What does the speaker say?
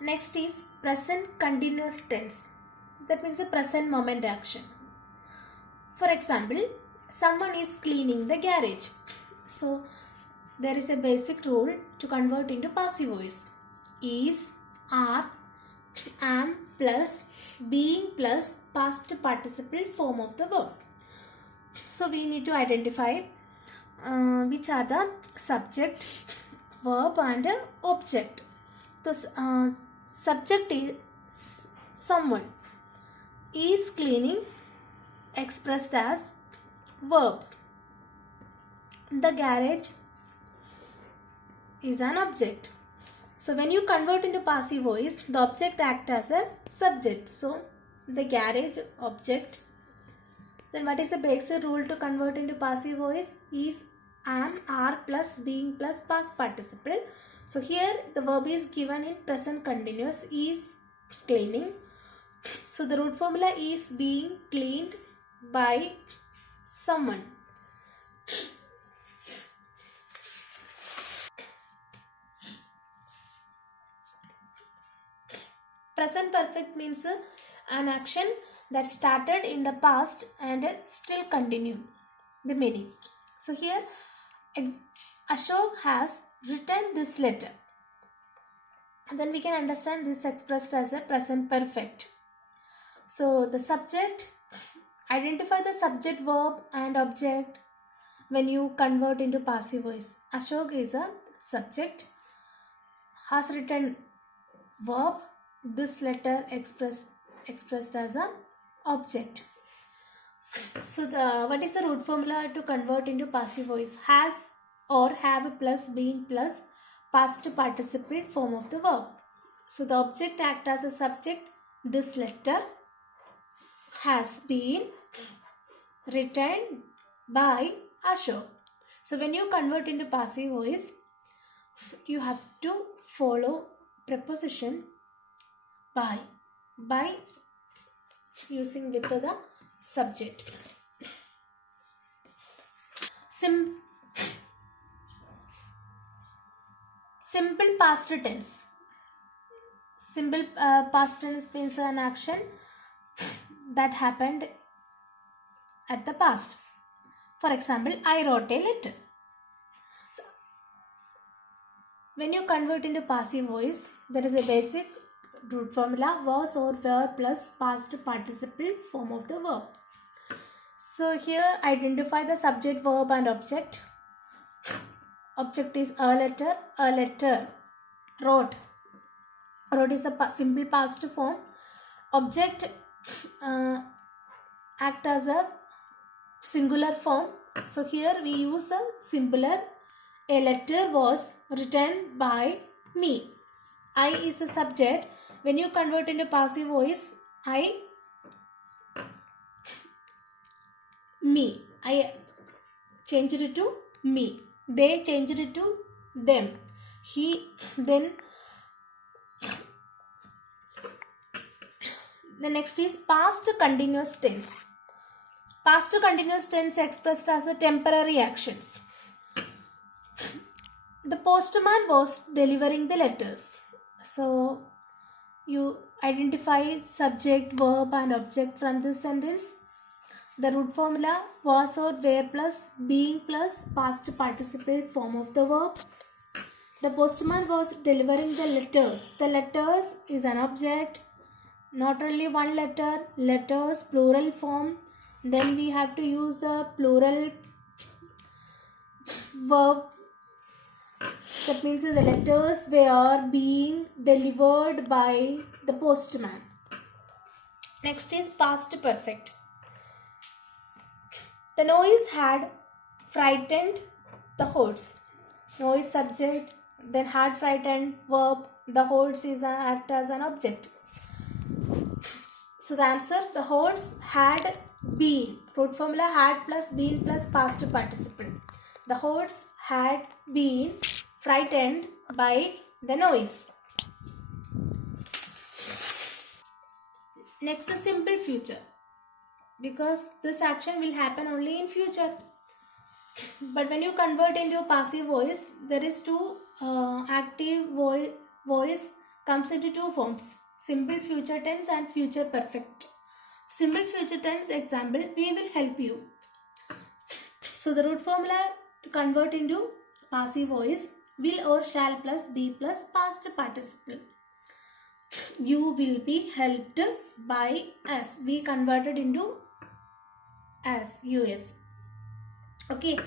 Next is present continuous tense. That means a present moment action. For example, someone is cleaning the garage. So there is a basic rule to convert into passive voice. Is, are, am plus being plus past participle form of the verb. So we need to identify which are the subject, verb and object. The subject is someone. Is cleaning expressed as verb. The garage is an object. So when you convert into passive voice, the object acts as a subject. So the garage object. Then what is the basic rule to convert into passive voice? Is, am, are plus being plus past participle. So here the verb is given in present continuous. Is cleaning. So the root formula is being cleaned by someone. Present perfect means an action that started in the past and still continue the meaning. So here Ashok has written this letter. And then we can understand this expressed as a present perfect. So the subject, identify the subject, verb and object when you convert into passive voice. Ashok is a subject, has written verb, this letter expressed as a object. So what is the root formula to convert into passive voice? Has or have plus being plus past participle form of the verb. So the object acts as a subject. This letter has been written by Ashok. So when you convert into passive voice, you have to follow preposition by using with the subject. Simple past tense. Simple past tense means an action that happened at the past. For example, I wrote a letter. So, when you convert into passive voice, there is a basic root formula, was or were plus past participle form of the verb. So here identify the subject, verb and object. Object is a letter, wrote. Wrote is a simple past form. Object act as a singular form. So here we use a singular. A letter was written by me. I is a subject. When you convert into passive voice, me. I changed it to me. They changed it to them. He, then. The next is past continuous tense. Past continuous tense expressed as a temporary actions. The postman was delivering the letters. So you identify subject, verb and object from this sentence. The root formula was or were plus being plus past participle form of the verb. The postman was delivering the letters. The letters is an object. Not only one letter, letters plural form. Then we have to use a plural verb. That means the letters were being delivered by the postman. Next is past perfect. The noise had frightened the horse. Noise subject, then had frightened verb. The horse is act as an object. So the answer, the horse had been. Root formula had plus been plus past participle. The horse had been frightened by the noise. Next is simple future. Because this action will happen only in future. But when you convert into passive voice, there is two active voice comes into two forms, simple future tense and future perfect. Simple future tense example, we will help you. So the root formula to convert into passive voice, will or shall plus be plus past participle. You will be helped by us. We converted into as, us. Okay.